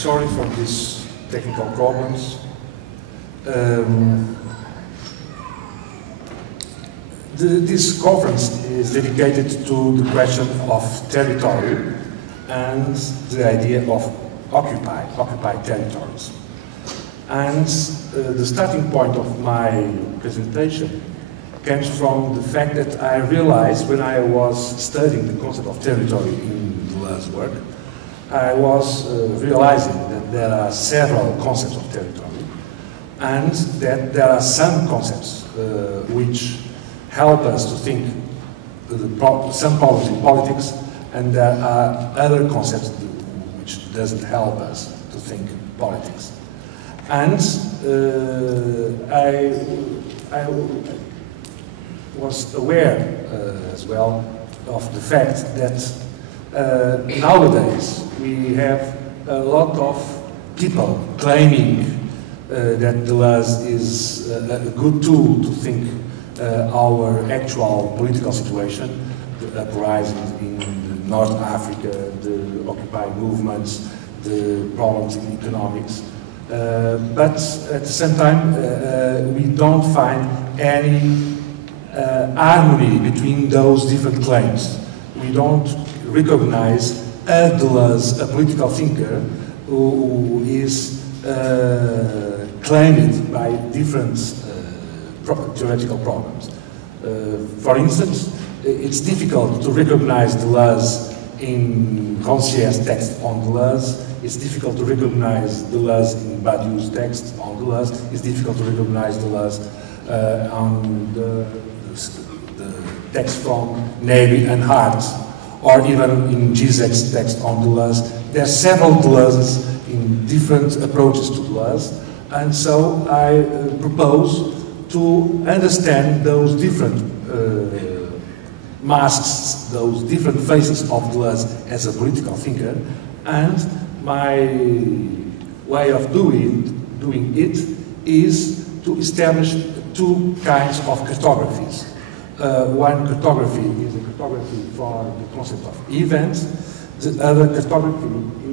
sorry for these technical problems. This conference is dedicated to the question of territory and the idea of occupied territories. And the starting point of my presentation comes from the fact that I realized when I was studying the concept of territory in Deleuze's work, I was realizing that there are several concepts of territory and that there are some concepts which help us to think some problems in politics, and there are other concepts which doesn't help us to think politics. And I was aware as well of the fact that nowadays we have a lot of people claiming that Deleuze is a good tool to think our actual political situation, the uprisings in North Africa, the Occupy movements, the problems in economics. But at the same time, we don't find any harmony between those different claims. We don't recognize Deleuze, a political thinker, who is claimed by different theoretical problems. For instance, it's difficult to recognize Deleuze in Rancière's text on Deleuze. It's difficult to recognize Deleuze in Badiou's text on Deleuze. It's difficult to recognize Deleuze on the text from Navy and Hart, or even in Zizek's text on Deleuze. There are several Deleuze's in different approaches to Deleuze, and so I propose to understand those different masks, those different faces of Deleuze as a political thinker, and my way of doing it is to establish two kinds of cartographies. One cartography is a cartography for the concept of events, the other cartography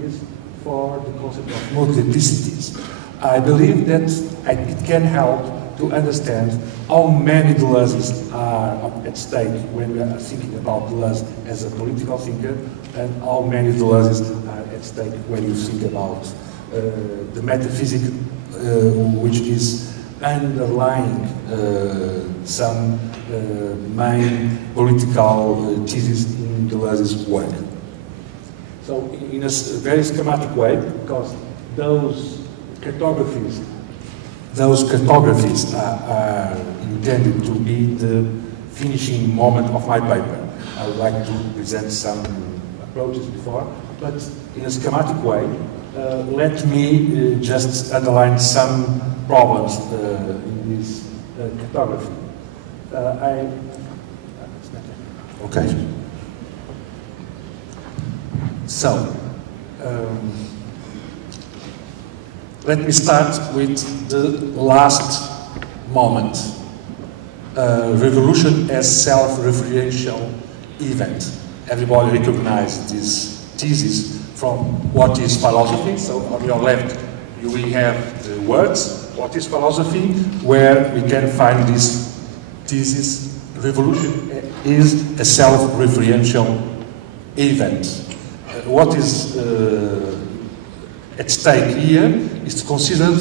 is for the concept of multiplicities. I believe that it can help to understand how many Deleuzes are at stake when we are thinking about Deleuze as a political thinker, and how many Deleuzes are at stake when you think about the metaphysic which is underlying some main political theses in Deleuze's work. So in a very schematic way, because those cartographies are intended to be the finishing moment of my paper. I would like to present some approaches before, but in a schematic way, let me just underline some problems in this cartography. Okay. So, let me start with the last moment. Revolution as self-referential event. Everybody recognizes this thesis from What is Philosophy? So on your left, we have the words, What is Philosophy? Where we can find this thesis, revolution is a self-referential event. What is at stake here is considered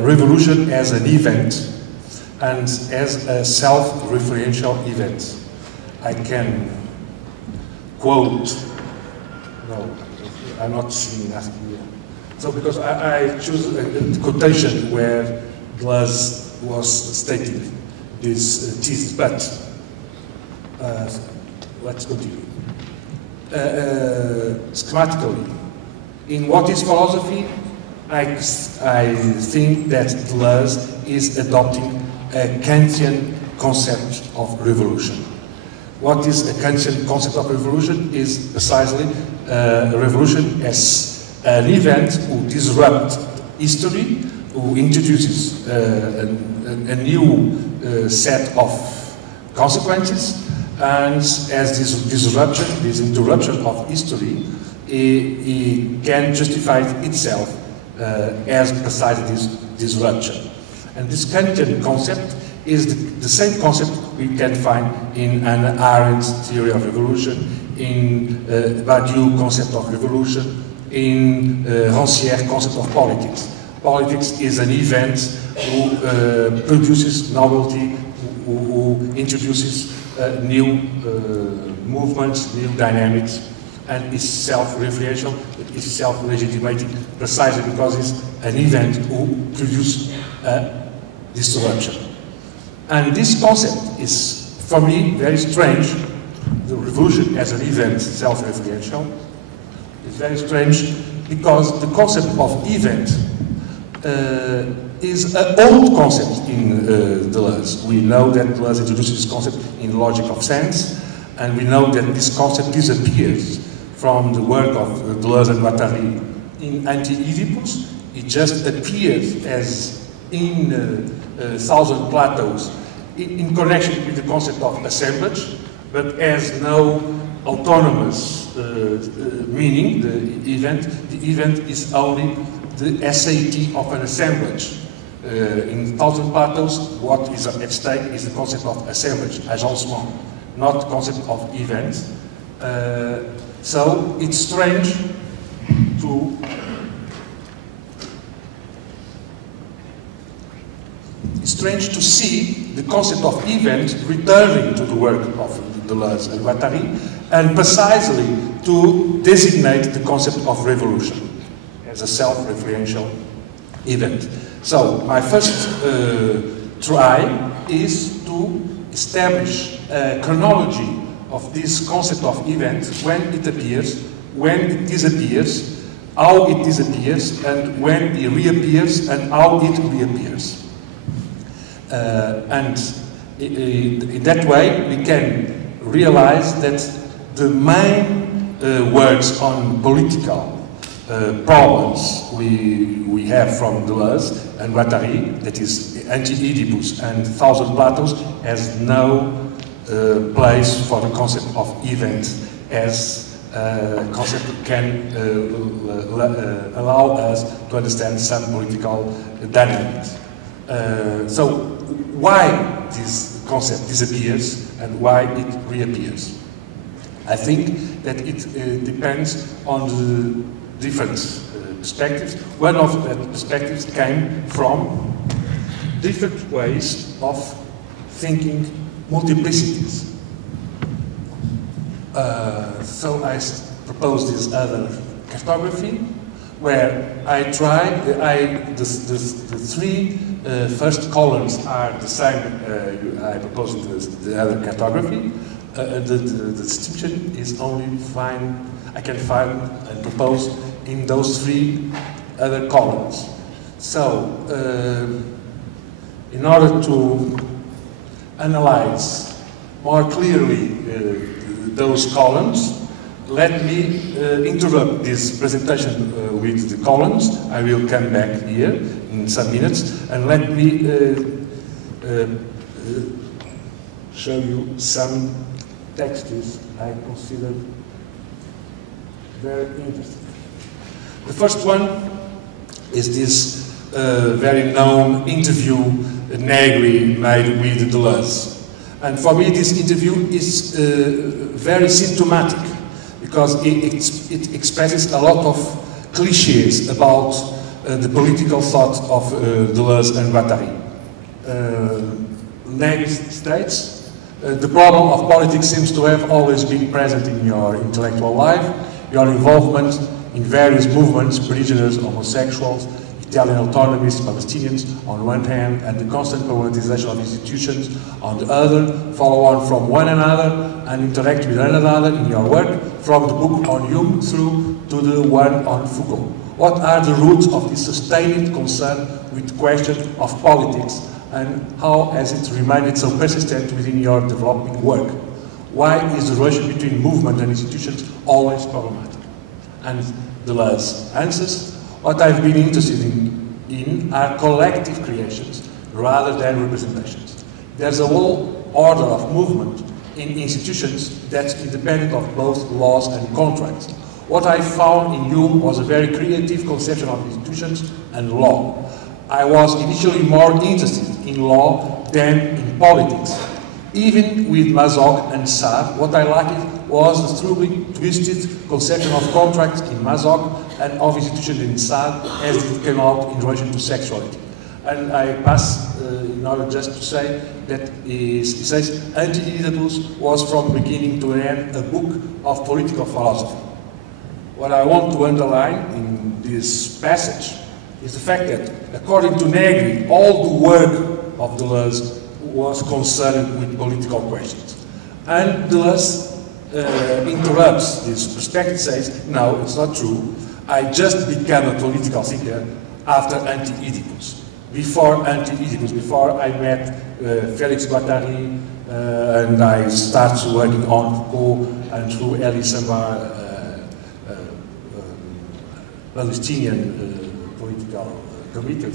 revolution as an event and as a self-referential event. I can quote, no, I'm not seeing that here. So because I choose a quotation where Deleuze was stating this thesis, but let's continue. Schematically, in What is Philosophy, I think that Deleuze is adopting a Kantian concept of revolution. What is a Kantian concept of revolution is precisely a revolution as an event who disrupts history, who introduces a new set of consequences, and as this disruption, this interruption of history, it can justify itself as precisely this disruption. And this Kantian concept is the same concept we can find in Hannah Arendt's theory of revolution, in Badiou's concept of revolution, in Rancière's concept of politics. Politics is an event who produces novelty, who introduces new movements, new dynamics, and is self-referential, is self-legitimating, precisely because it's an event who produces disruption. And this concept is, for me, very strange. The revolution as an event, self-referential, is very strange because the concept of event is an old concept in Deleuze. We know that Deleuze introduced this concept in Logic of Sense, and we know that this concept disappears from the work of Deleuze and Guattari in Anti-Oedipus. It just appears as in Thousand Plateaus in connection with the concept of assemblage, but as no autonomous meaning. The event is only the SAT of an assemblage. In Thousand Plateaus, what is at stake is the concept of assemblage, agencement, not the concept of event. So it's strange to see the concept of event returning to the work of Deleuze and Guattari, and precisely to designate the concept of revolution as a self-referential event. So my first try is to establish a chronology of this concept of event, when it appears, when it disappears, how it disappears, and when it reappears, and how it reappears. And in that way, we can realize that the main works on political problems we have from Deleuze and Guattari, that is Anti-Oedipus and Thousand Plateaus, has no place for the concept of event as a concept that can allow us to understand some political dynamics. So why this concept disappears and why it reappears? I think that it depends on the different perspectives. One of the perspectives came from different ways of thinking multiplicities. So I propose this other cartography, where I try, the three first columns are the same I propose in the other cartography. The distinction is only I can find and propose in those three other columns. So, in order to analyze more clearly those columns, let me interrupt this presentation with the columns. I will come back here in some minutes, and let me show you some texts I consider very interesting. The first one is this very known interview Negri made with Deleuze. And for me this interview is very symptomatic, because it expresses a lot of cliches about the political thought of Deleuze and Guattari. Negri states, the problem of politics seems to have always been present in your intellectual life. Your involvement in various movements, prisoners, homosexuals, Italian autonomists, Palestinians on one hand, and the constant problematization of institutions on the other, follow on from one another and interact with one another in your work, from the book on Hume through to the one on Foucault. What are the roots of this sustained concern with the question of politics, and how has it remained so persistent within your developing work? Why is the relation between movement and institutions always problematic? And Deleuze answers, what I've been interested in are collective creations rather than representations. There's a whole order of movement in institutions that's independent of both laws and contracts. What I found in Hume was a very creative conception of institutions and law. I was initially more interested in law than in politics. Even with Mazoc and Sartre, what I liked was the truly twisted conception of contracts in Mazoc and of institutions in Sartre as it came out in relation to sexuality. And I pass in order just to say that he says Anti-Oedipus was from beginning to end a book of political philosophy. What I want to underline in this passage is the fact that, according to Negri, all the work of Deleuze was concerned with political questions. And Deleuze interrupts this perspective, says, no, it's not true. I just became a political thinker after Anti-Oedipus. Before Anti-Oedipus, before I met Felix Guattari, and I started working on Foucault and through Elie Sambar, Palestinian political committed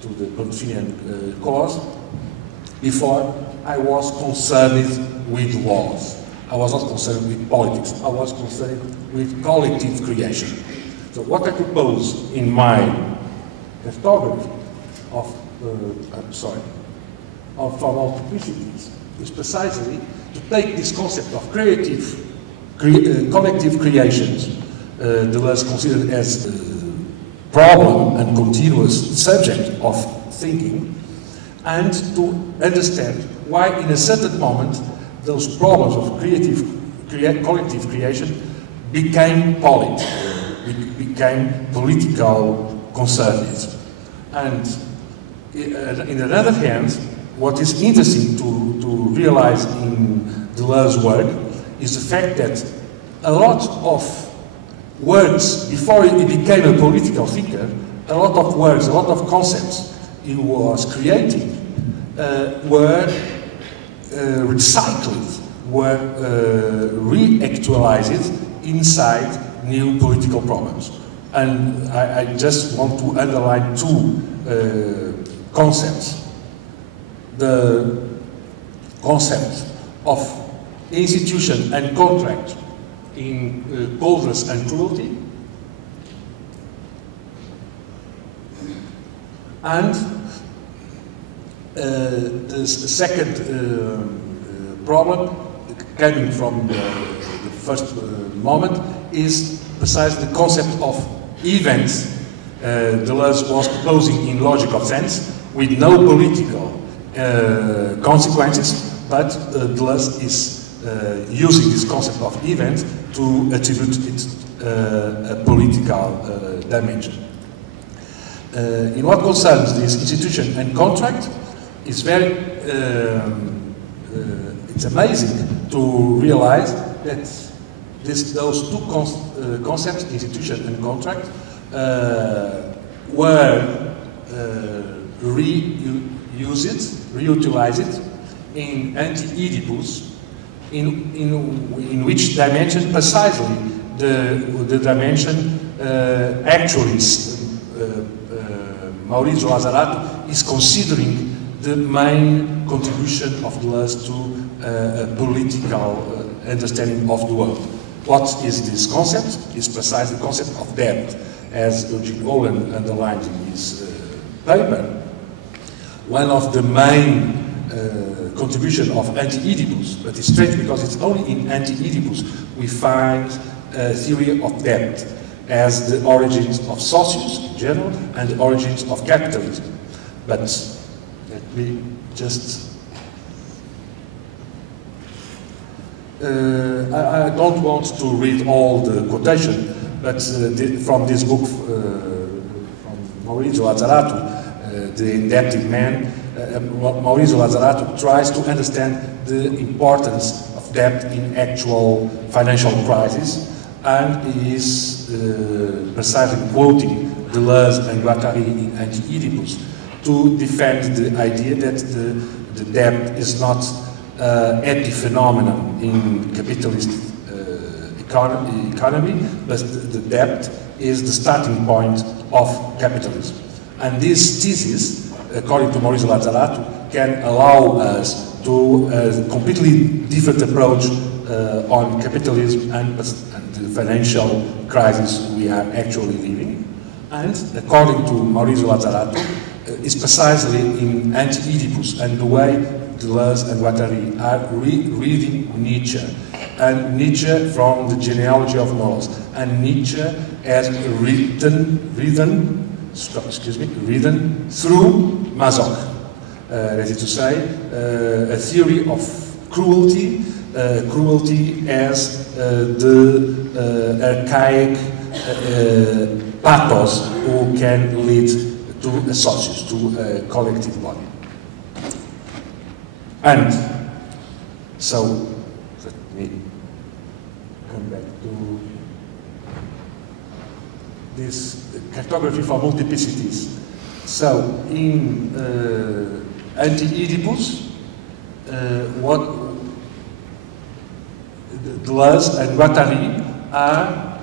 to the Palestinian cause. Before, I was concerned with laws. I was not concerned with politics. I was concerned with collective creation. So what I propose in my cartography of multiplicities is precisely to take this concept of collective creations, Deleuze considered as a problem and continuous subject of thinking, and to understand why in a certain moment those problems of collective creation became became political concerns. And in another hand, what is interesting to realize in Deleuze's work is the fact that a lot of words, before he became a political thinker, a lot of words, a lot of concepts he was creating were recycled, were re-actualized inside new political problems. And I just want to underline two concepts. The concept of institution and contract in boldness and cruelty, and the second problem coming from the first moment is precisely the concept of events. Deleuze was proposing in logical sense with no political consequences, but Deleuze is using this concept of event to attribute it a political dimension. In what concerns this institution and contract, it's very, it's amazing to realize that those two concepts, institution and contract, were reutilized in Anti-Oedipus, in which dimension precisely the dimension actually Maurizio Lazzarato is considering the main contribution of Deleuze to a political understanding of the world. What is this concept? It's precisely the concept of debt, as Eugene Olin underlined in his paper. One of the main contribution of Anti-Oedipus, but it's strange because it's only in Anti-Oedipus we find a theory of debt as the origins of socius in general and the origins of capitalism. But let me just... I don't want to read all the quotation, but from this book from Maurizio Lazzarato, The Indebted Man, Maurizio Lazzarato tries to understand the importance of debt in actual financial crisis, and he is precisely quoting Deleuze and Guattari in Anti-Oedipus to defend the idea that the debt is not epiphenomenon in capitalist economy, but the debt is the starting point of capitalism. And this thesis, according to Maurizio Lazzarato, can allow us to a completely different approach on capitalism and the financial crisis we are actually living. And according to Maurizio Lazzarato, is precisely in Anti-Oedipus and the way Deleuze and Guattari are reading Nietzsche, and Nietzsche from the genealogy of morals, and Nietzsche has written through Mazok, that is to say, a theory of cruelty, cruelty as the archaic pathos who can lead to a socius, to a collective body. And so, let me come back to this cartography for multiplicities. So, in Anti-Oedipus, what Deleuze and Guattari are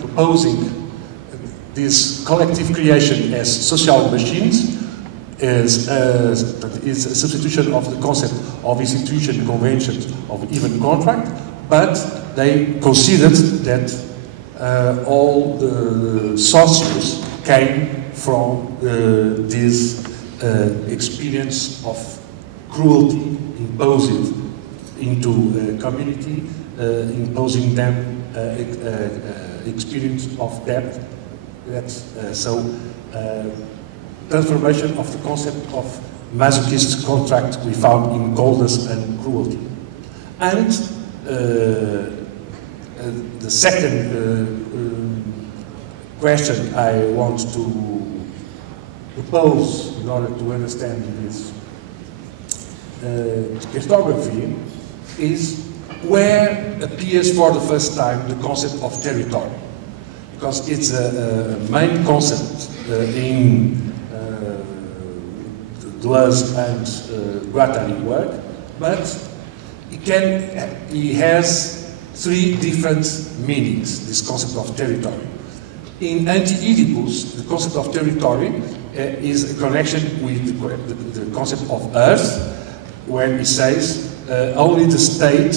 proposing this collective creation as social machines, is a substitution of the concept of institution, conventions, of even contract, but they considered that all the sources came from this experience of cruelty imposed into a community, imposing them experience of debt. Transformation of the concept of masochist contract we found in coldness and cruelty. And the second question I want to propose in order to understand this cartography is where appears for the first time the concept of territory. Because it's a main concept in Deleuze and Guattari work, but he has three different meanings, this concept of territory. In Anti-Oedipus, the concept of territory is a connection with the concept of earth, where he says only the state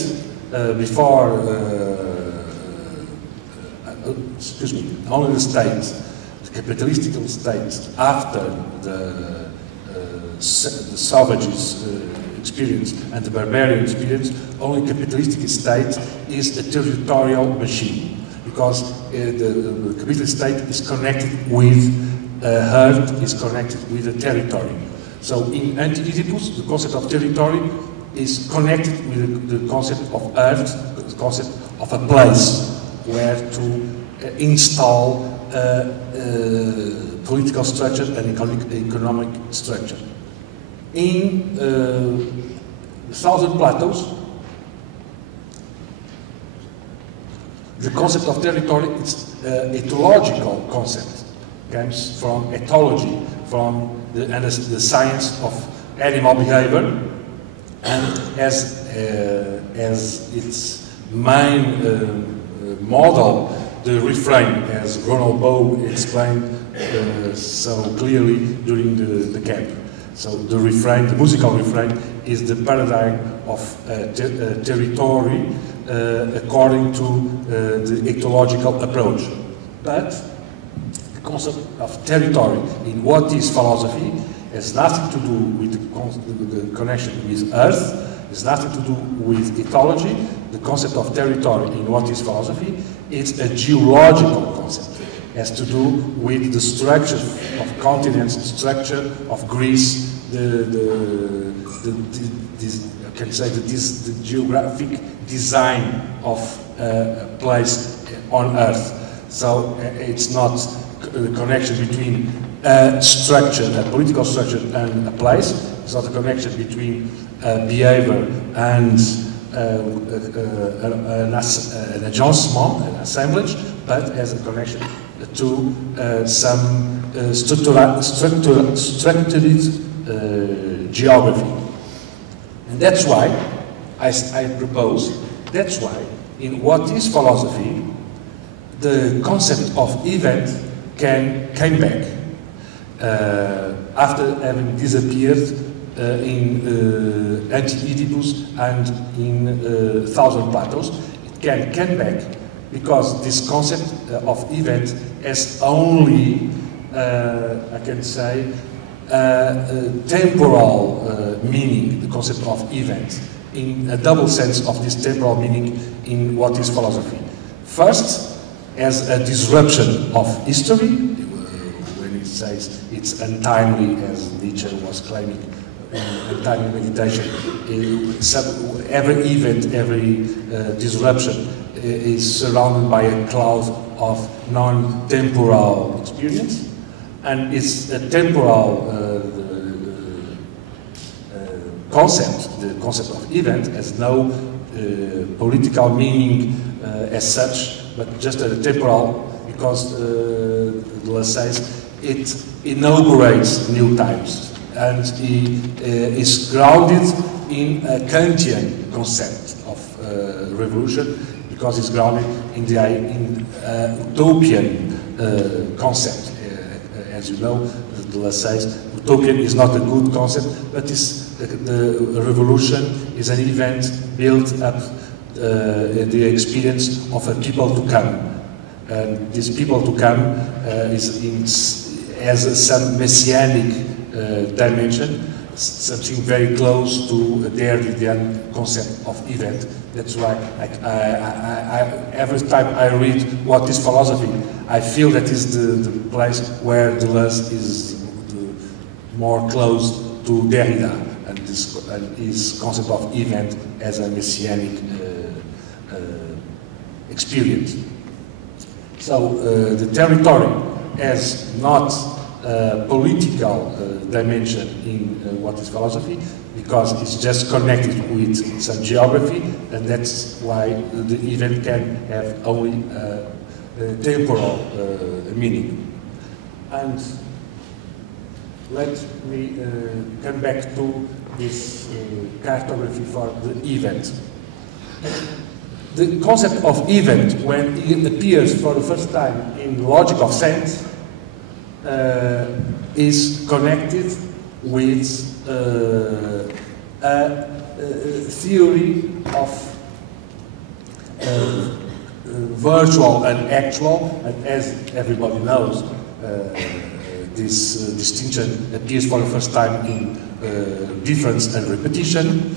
only the state, the capitalistic state, after the savages experience and the barbarian experience, only capitalistic state is a territorial machine, because the capitalist state is connected with herd, is connected with the territory. So in Anti-Oedipus, the concept of territory is connected with the concept of earth, the concept of a place where to install political structure and economic structure. In the Southern Plateaus, the concept of territory is an ethological concept, comes from ethology, from the science of animal behavior, and as its main model, the refrain, as Ronald Bow explained so clearly during the camp. So the refrain, the musical refrain, is the paradigm of territory according to the ecological approach. But the concept of territory in what is philosophy has nothing to do with the connection with earth, has nothing to do with ethology. The concept of territory in what is philosophy is a geological concept. It has to do with the structure of continents, the structure of Greece, the geographic design of a place on Earth. So it's not the connection between a structure, a political structure, and a place. It's not a connection between behavior and an agencement, an assemblage, but as a connection to some structured geography. And that's why I propose, that's why in what is philosophy, the concept of event came back after having disappeared in Anti-Oedipus and in Thousand Plateaus. It can come back because this concept of event has only, I can say, temporal meaning, the concept of event, in a double sense of this temporal meaning in what is philosophy. First, as a disruption of history, when it says it's untimely, as Nietzsche was claiming, untimely meditation, every event, every disruption is surrounded by a cloud of non-temporal experience, and it's a temporal concept. The concept of event has no political meaning as such, but just a temporal, because Deleuze says it inaugurates new times, and he is grounded in a Kantian concept of revolution, because it's grounded in the utopian concept. As you know, Deleuze says utopian is not a good concept, but the revolution is an event built up the experience of a people to come. This people to come has some messianic dimension, something very close to the Derridian concept of event. That's why every time I read what is philosophy, I feel that is the place where Deleuze is more close to Derrida and his concept of event as a messianic experience. So the territory has not a political dimension in what is philosophy, because it's just connected with some geography, and that's why the event can have only temporal meaning. And let me come back to this cartography for the event. The concept of event, when it appears for the first time in logic of sense, is connected with a theory of virtual and actual, and as everybody knows, this distinction appears for the first time in difference and repetition,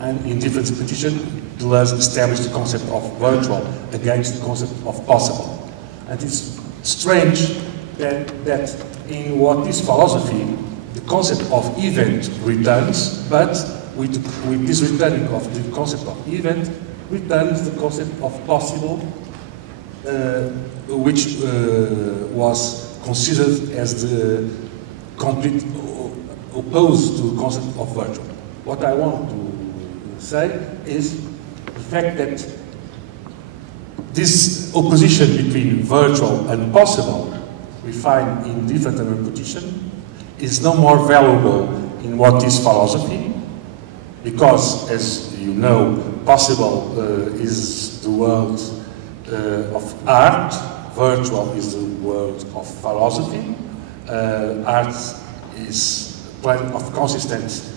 and in difference and repetition, Deleuze established the concept of virtual against the concept of possible. And it's strange that in what is philosophy, the concept of event returns, but with this returning of the concept of event, returns the concept of possible, which was considered as the complete opposed to the concept of virtual. What I want to say is the fact that this opposition between virtual and possible we find in different and repetition is no more valuable in what is philosophy, because, as you know, possible is the world of art, virtual is the world of philosophy. Art is a plan of consistence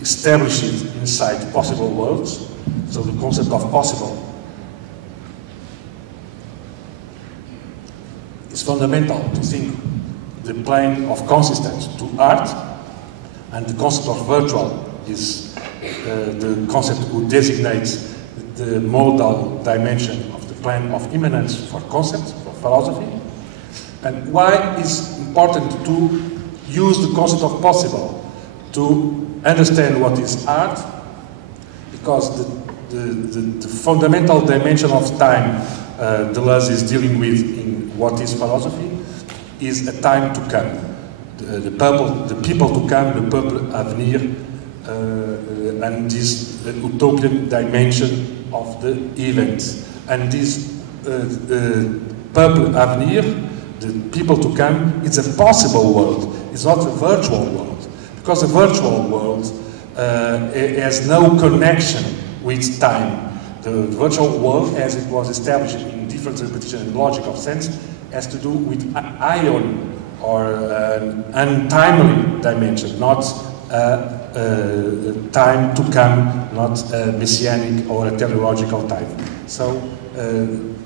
established inside possible worlds, so the concept of possible is fundamental to think the plane of consistence to art, and the concept of virtual is the concept who designates the modal dimension of the plane of immanence for concepts, for philosophy. And why is important to use the concept of possible to understand what is art? Because the fundamental dimension of time Deleuze is dealing with in what is philosophy is a time to come, the people to come, le peuple à venir, and this utopian dimension of the event. And this peuple à venir, the people to come, it's a possible world, it's not a virtual world, because a virtual world has no connection with time. The virtual world, as it was established in different repetition and logic of sense, has to do with ion or an untimely dimension, not time to come, not a messianic or a teleological type. So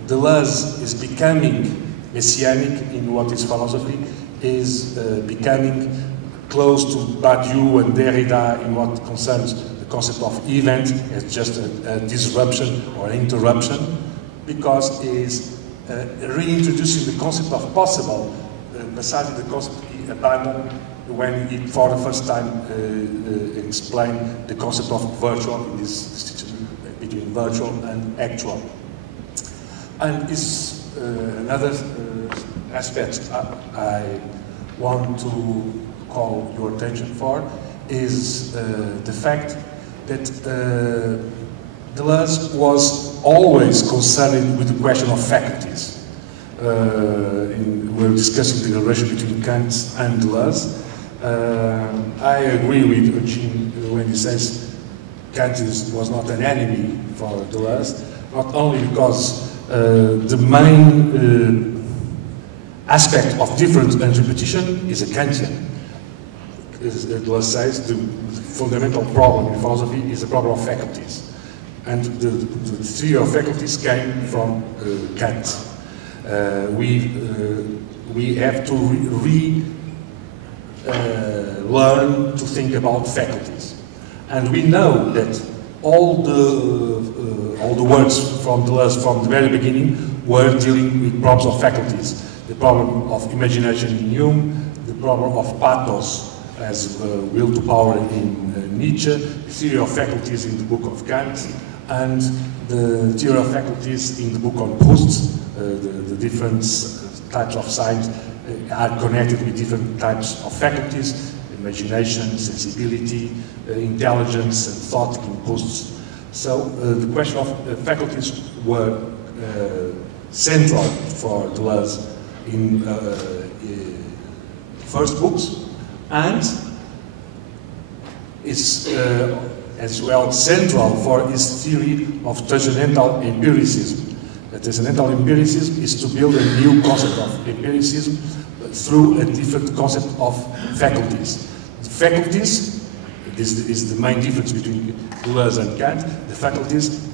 Deleuze is becoming messianic in what is philosophy, is becoming close to Badiou and Derrida in what concerns the concept of event as just a disruption or interruption, because he is reintroducing the concept of possible, precisely the concept he abandoned when he, for the first time, explained the concept of virtual, in this distinction between virtual and actual. And is another aspect I want to call your attention for is the fact that Deleuze was always concerned with the question of faculties. We're discussing the relation between Kant and Deleuze. I agree with Eugene when he says Kant was not an enemy for Deleuze, not only because the main aspect of difference and repetition is a Kantian. As Deleuze says, the fundamental problem in philosophy is the problem of faculties. And the theory of faculties came from Kant. We have to learn to think about faculties. And we know that all the words from Deleuze from the very beginning were dealing with problems of faculties. The problem of imagination in Hume, the problem of pathos as will to power in Nietzsche, the theory of faculties in the book of Kant, and the theory of faculties in the book on Proust. The different types of science are connected with different types of faculties, imagination, sensibility, intelligence, and thought in Proust. So the question of faculties were central for Deleuze in first books, and is as well central for his theory of transcendental empiricism. Transcendental empiricism is to build a new concept of empiricism through a different concept of faculties. The faculties, this is the main difference between Deleuze and Kant, the faculties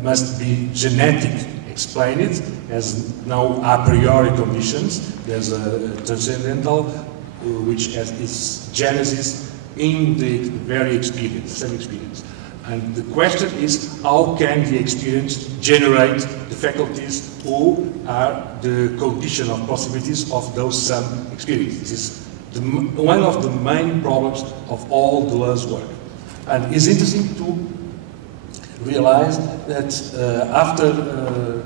must be genetic, explain it, as no a priori conditions. There's a transcendental which has its genesis in the very experience, same experience. And the question is, how can the experience generate the faculties who are the condition of possibilities of those some experiences? This is one of the main problems of all Deleuze work. And it's interesting to realize that after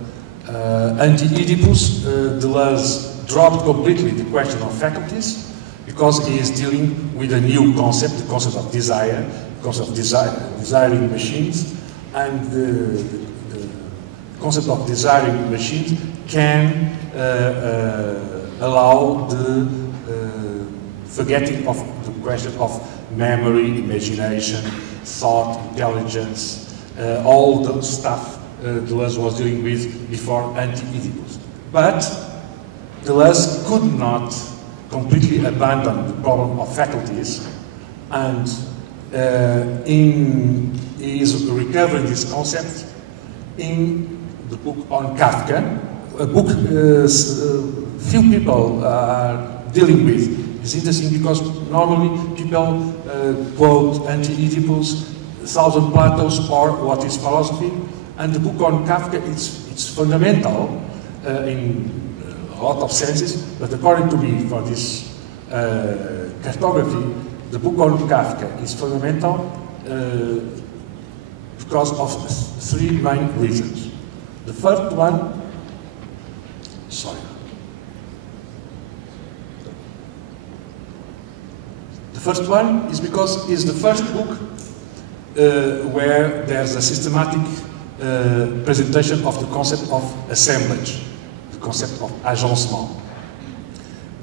Anti-Oedipus, Deleuze dropped completely the question of faculties, because he is dealing with a new concept, the concept of desire, the concept of desiring machines, and the concept of desiring machines can allow the forgetting of the question of memory, imagination, thought, intelligence, all the stuff Deleuze was dealing with before Anti-Oedipus. But Deleuze could not completely abandon the problem of faculties, and he is recovering this concept in the book on Kafka, a book few people are dealing with. It's interesting because normally people quote Anti-Oedipus, Thousand Platos, or What is Philosophy, and the book on Kafka, it's fundamental in a lot of senses, but according to me, for this cartography, the book on Kafka is fundamental because of three main reasons. The first one, the first one is because it's the first book where there's a systematic presentation of the concept of assemblage, the concept of agencement.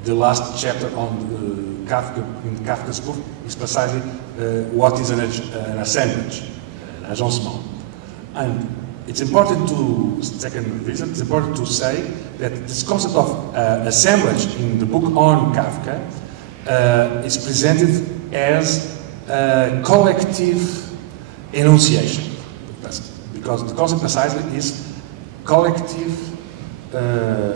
The last chapter on Kafka, in Kafka's book, is precisely what is an assemblage, an agencement. And it's important to, second reason, it's important to say that this concept of assemblage in the book on Kafka is presented as collective enunciation. Because the concept precisely is collective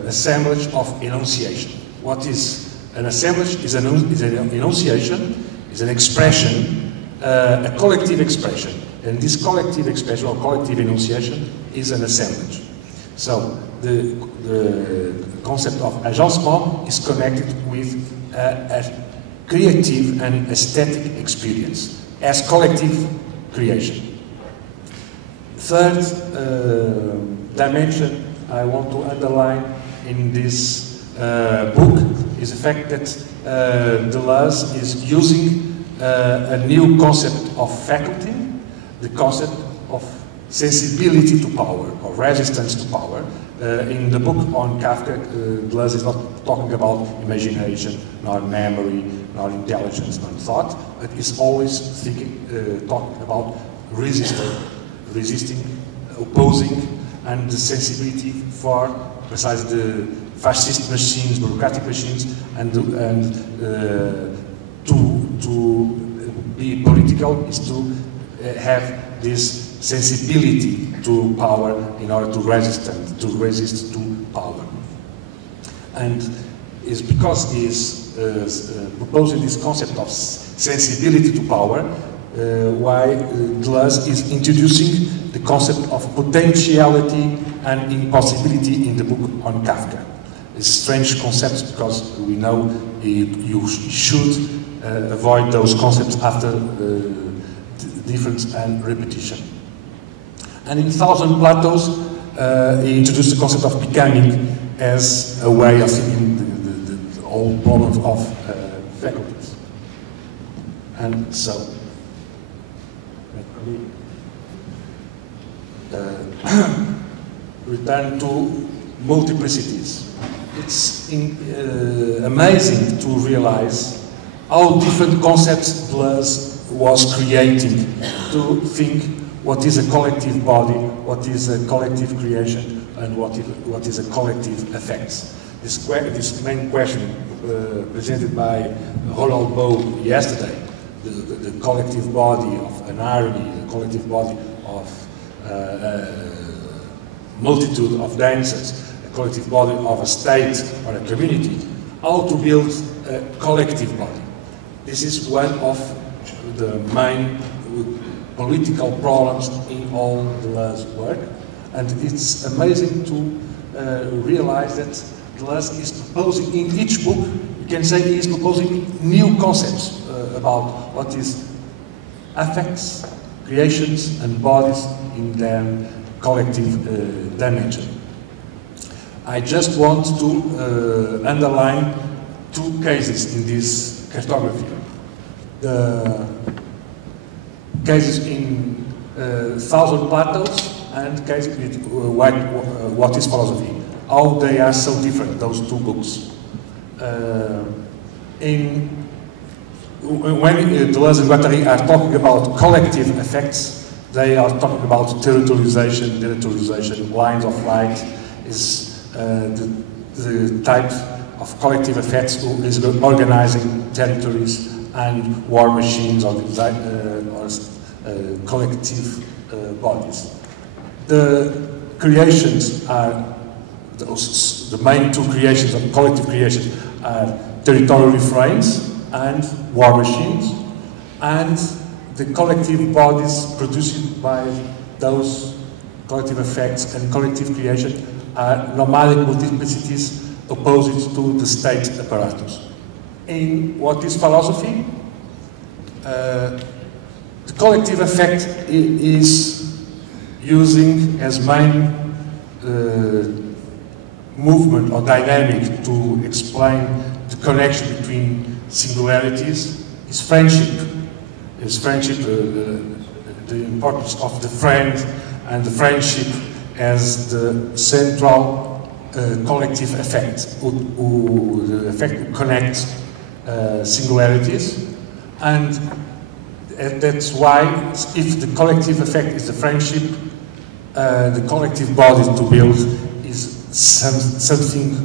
assemblage of enunciation. What is an assemblage? Is an enunciation, is an expression, a collective expression. And this collective expression or collective enunciation is an assemblage. So the concept of agencement is connected with a creative and aesthetic experience as collective creation. Third dimension I want to underline in this book is the fact that Deleuze is using a new concept of faculty, the concept of sensibility to power, or resistance to power. In the book on Kafka, Deleuze is not talking about imagination, nor memory, nor intelligence, nor thought, but is always talking about resisting, opposing, and the sensibility for precisely the fascist machines, bureaucratic machines, and to be political is to have this sensibility to power in order to resist to power. And it's because he is proposing this concept of sensibility to power why Deleuze is introducing the concept of potentiality and impossibility in the book on Kafka. It's strange concepts because we know you should avoid those concepts after difference and repetition. And in Thousand Plateaus, he introduced the concept of becoming as a way of thinking the whole problem of faculties. And so, let me return to multiplicities. It's amazing to realize how different concepts Deleuze was creating to think what is a collective body, what is a collective creation, and what is a collective effects. This main question presented by Roland Bow yesterday, the collective body of an army, the collective body of a multitude of dancers, a collective body of a state or a community, how to build a collective body. This is one of the main political problems in all Deleuze's work, and it's amazing to realize that Deleuze is proposing in each book, you can say he is proposing new concepts about what is affects, creations and bodies in their collective dimension. I just want to underline two cases in this cartography. The cases in Thousand Plateaus and cases with What is Philosophy. How they are so different, those two books. When Deleuze and Guattari are talking about collective effects, they are talking about territorialization, lines of light is the type of collective effects who is organizing territories and war machines or collective bodies. The creations are, the main two creations of collective creations are territorial refrains and war machines, and the collective bodies produced by those collective effects and collective creation are nomadic multiplicities opposed to the state apparatus. In What is Philosophy, the collective effect is using as main movement or dynamic to explain the connection between singularities is friendship. Is friendship, the importance of the friend and the friendship as the central collective effect, the effect that connects singularities, and that's why if the collective effect is the friendship, the collective body to build is something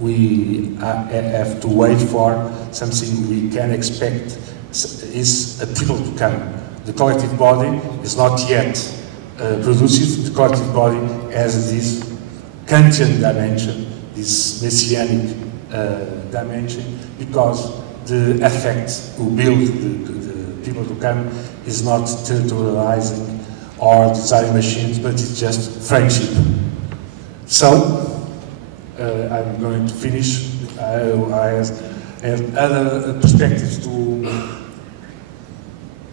we have to wait for, something we can expect is a people to come. The collective body is not yet produced. The collective body has this Kantian dimension, this messianic dimension, because the affect who build the people to come is not territorializing or design machines, but it's just friendship. So, I'm going to finish. I have other perspectives to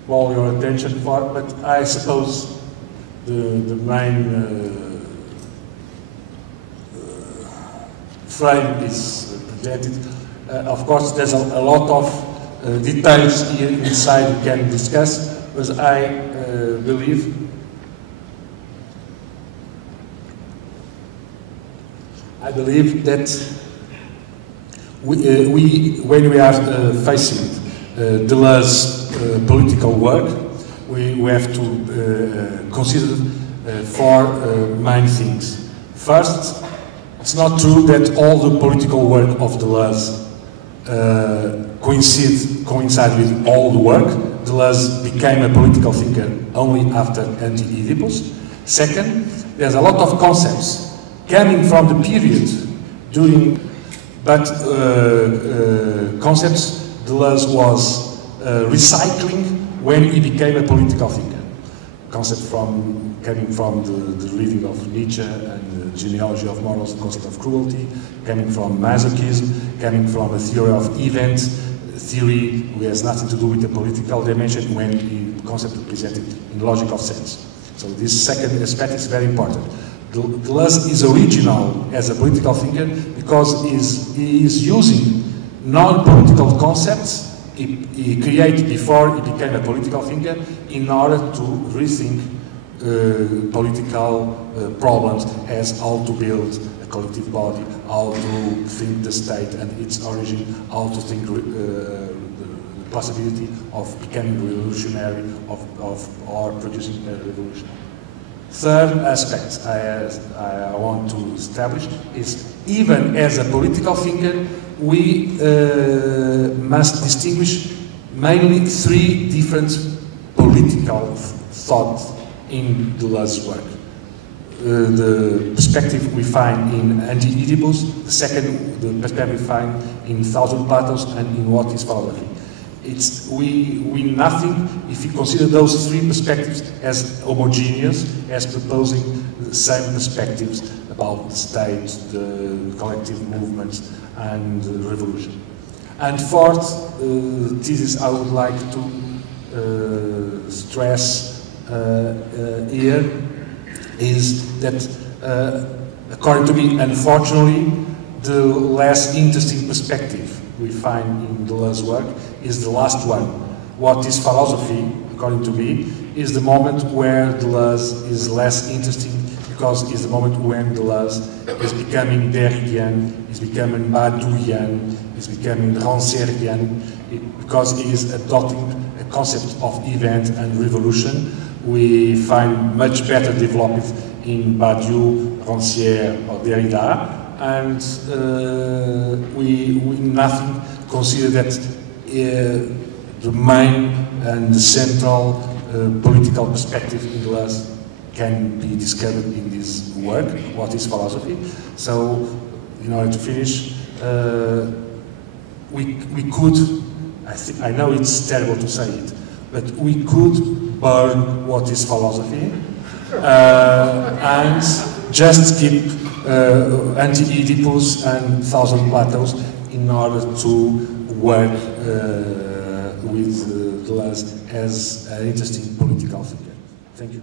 call your attention for, but I suppose the main frame is presented. Of course, there's a lot of details here inside we can discuss, but I believe that when we are facing Deleuze's political work, we have to consider four main things. First, it's not true that all the political work of Deleuze coincide with all the work. Deleuze became a political thinker only after Anti-Oedipus. Second, there's a lot of concepts coming from the period during, but concepts Deleuze was recycling when he became a political thinker. Concept coming from the reading of Nietzsche and the genealogy of morals, the concept of cruelty, coming from masochism, coming from a theory of event, theory which has nothing to do with the political dimension when the concept is presented in logical sense. So this second aspect is very important. Deleuze is original as a political thinker because he is using non-political concepts he created before he became a political thinker in order to rethink political problems as how to build a collective body, how to think the state and its origin, how to think the possibility of becoming revolutionary or producing a revolution. Third aspect I want to establish is, even as a political thinker, we must distinguish mainly three different political thoughts in Deleuze's work. The perspective we find in Anti-Oedipus, the second, the perspective we find in Thousand Battles, and in What is Philosophy. We win nothing if we consider those three perspectives as homogeneous, as proposing the same perspectives about the state, the collective movements, and the revolution. And fourth thesis I would like to stress here is that, according to me, unfortunately, the less interesting perspective we find in Deleuze's work is the last one. What is philosophy, according to me, is the moment where Deleuze is less interesting, because it's the moment when Deleuze is becoming Derridian, is becoming Badiouian, is becoming Rancièrean, because he is adopting a concept of event and revolution. We find much better developed in Badiou, Rancière, or Derrida, and we nothing consider that the main and the central political perspective in Deleuze can be discovered in this work, What is Philosophy. So, in order to finish, we could, I know it's terrible to say it, but we could burn What is Philosophy and just keep Anti-Oedipus and Thousand Battles in order to work with Deleuze as an interesting political figure. Thank you.